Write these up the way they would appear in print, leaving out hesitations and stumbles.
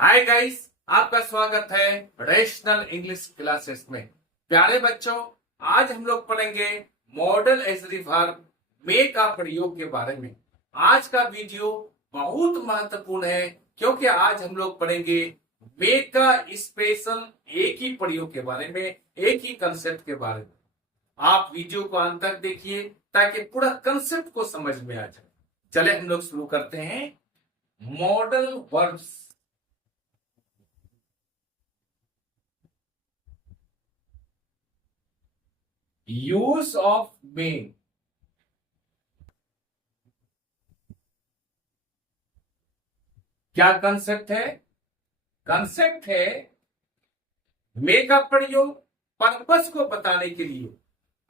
Hi guys, आपका स्वागत है रेशनल इंग्लिश क्लासेस में। प्यारे बच्चों, आज हम लोग पढ़ेंगे मॉडल एज वर्ब मे का प्रयोग के बारे में। आज का वीडियो बहुत महत्वपूर्ण है क्योंकि आज हम लोग पढ़ेंगे मे का स्पेशल एक ही प्रयोग के बारे में, एक ही कंसेप्ट के बारे में। आप वीडियो को अंत तक देखिए ताकि पूरा कंसेप्ट को समझ में आ जाए। चले हम लोग शुरू करते हैं। Modal verbs. Use of May. क्या कंसेप्ट है? कंसेप्ट है मे का प्रयोग पर्पस को बताने के लिए।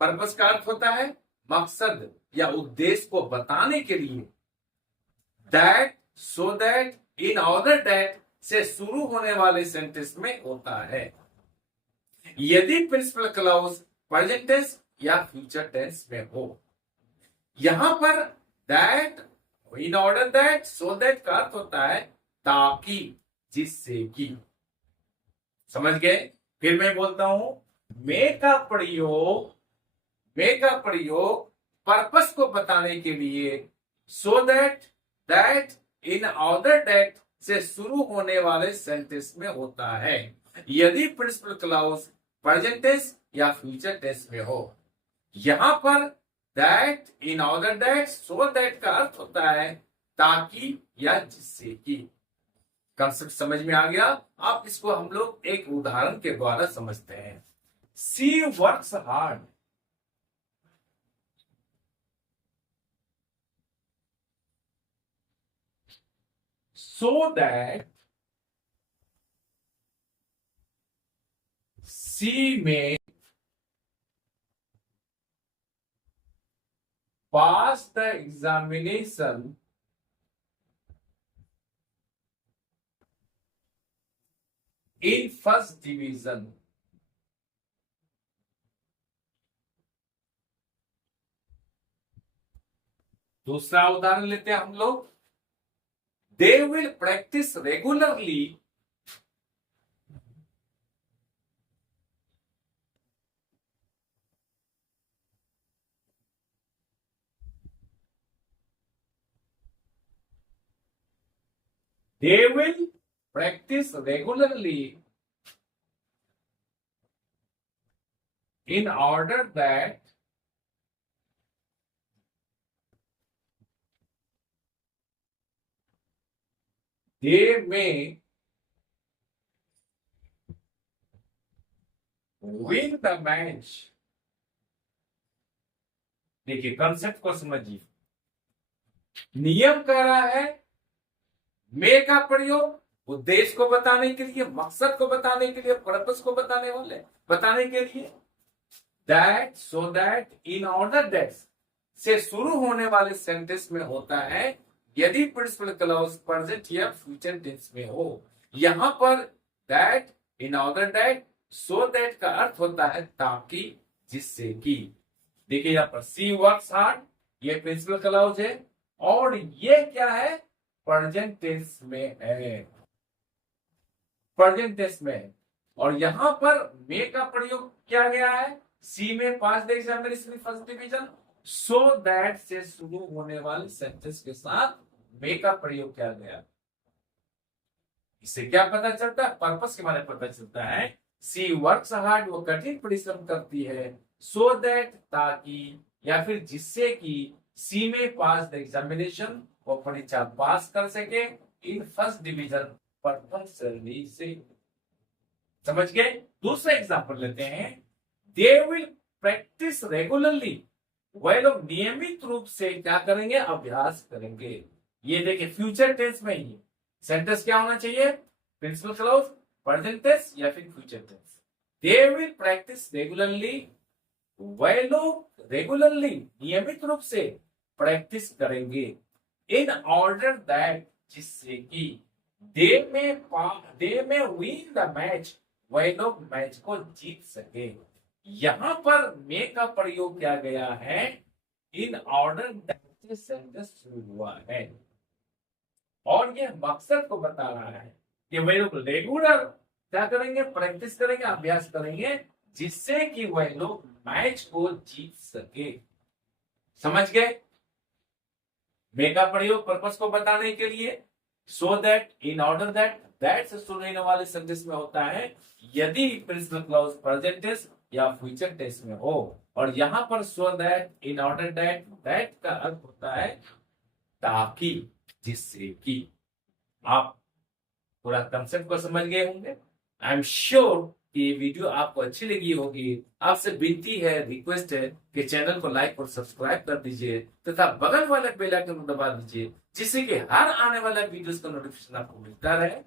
पर्पस का अर्थ होता है मकसद या उद्देश्य को बताने के लिए। That, so that, in order that से शुरू होने वाले सेंटेंस में होता है। यदि प्रिंसिपल क्लॉज प्रेजेंट टेंस या फ्यूचर टेंस में हो। यहां पर that, in order that, so that का अर्थ होता है ताकि, जिससे कि। समझ गए? फिर मैं बोलता हूं, मे का प्रयोग पर्पस को बताने के लिए so that, that, in order that से शुरू होने वाले सेंटेंस में होता है। यदि प्रिंसिपल क्लॉज प्रेजेंट टेंस या फ्यूचर टेंस में हो। यहां पर that, in order that, so that का अर्थ होता है ताकि या जिससे कि। कंसेप्ट समझ में आ गया? अब इसको हम लोग एक उदाहरण के द्वारा समझते हैं। सी वर्क्स हार्ड। सो दैट सी में pass the examination in first division। दूसरा उदाहरण लेते हैं हम लोग। दे will practice regularly they will practice regularly in order that they may win the match। देखिए कंसेप्ट को समझिए। नियम कह रहा है मे का प्रयोग उद्देश्य को बताने के लिए, मकसद को बताने के लिए, पर्पस को बताने के लिए। That, so that, in order that से शुरू होने वाले सेंटेंस में होता है यदि प्रिंसिपल क्लॉज प्रेजेंट या फ्यूचर टेंस में हो। यहां पर that, in order that, so that का अर्थ होता है ताकि, जिससे कि। देखिए यहां पर सी वर्क्स हार्ड, ये प्रिंसिपल क्लॉज है और ये क्या है? प्रेजेंट टेंस में है। प्रेजेंट टेंस में है और यहां पर मे का प्रयोग किया गया है। सी में पास the examination first division, so that से शुरू होने वाले सेंटेंस के साथ मे का प्रयोग किया गया। इससे क्या पता चलता है? पर्पस के बारे में पता चलता है। सी वर्क्स हार्ड, वो कठिन परिश्रम करती है। सो दैट, ताकि या फिर जिससे कि। सी में पास द एग्जामिनेशन, वो परीक्षा पास कर सके इन फर्स्ट डिवीजन, प्रथम श्रेणी से। समझ गए? दूसरा एग्जांपल लेते हैं। दे विल प्रैक्टिस रेगुलरली, वह लोग नियमित रूप से क्या करेंगे? अभ्यास करेंगे। ये देखिए फ्यूचर टेंस में ही सेंटेंस क्या होना चाहिए? प्रिंसिपल क्लॉज प्रेजेंट टेंस या फिर future tense. They will practice regularly, वह लोग रेगुलरली नियमित रूप से प्रैक्टिस करेंगे। इन ऑर्डर दैट, जिससे कि। दे में विन द मैच, वह लोग मैच को जीत सके। यहां पर मे का प्रयोग किया गया है इन ऑर्डर दैट से सेंटेंस शुरू हुआ है और यह मकसद को बता रहा है। कि वह लोग रेगुलर क्या करेंगे, प्रैक्टिस करेंगे, अभ्यास करेंगे, जिससे कि वह लोग मैच को जीत सके। समझ गए? मे का प्रयोग पर्पस को बताने के लिए, so that, in order that, that से शुरू होने वाले सेंटेंस में होता है यदि प्रेजेंट क्लॉज प्रेजेंट टेंस या फ्यूचर टेंस में हो, और यहां पर so that, in order that, that का अर्थ होता है ताकि, जिससे कि। आप पूरा कंसेप्ट को समझ गए होंगे। आई एम श्योर कि ये वीडियो आपको अच्छी लगी होगी। आपसे विनती है, रिक्वेस्ट है कि चैनल को लाइक और सब्सक्राइब कर दीजिए तथा बगल वाले बेल आइकन को दबा दीजिए, जिससे कि हर आने वाला वीडियोस का नोटिफिकेशन आपको मिलता रहे।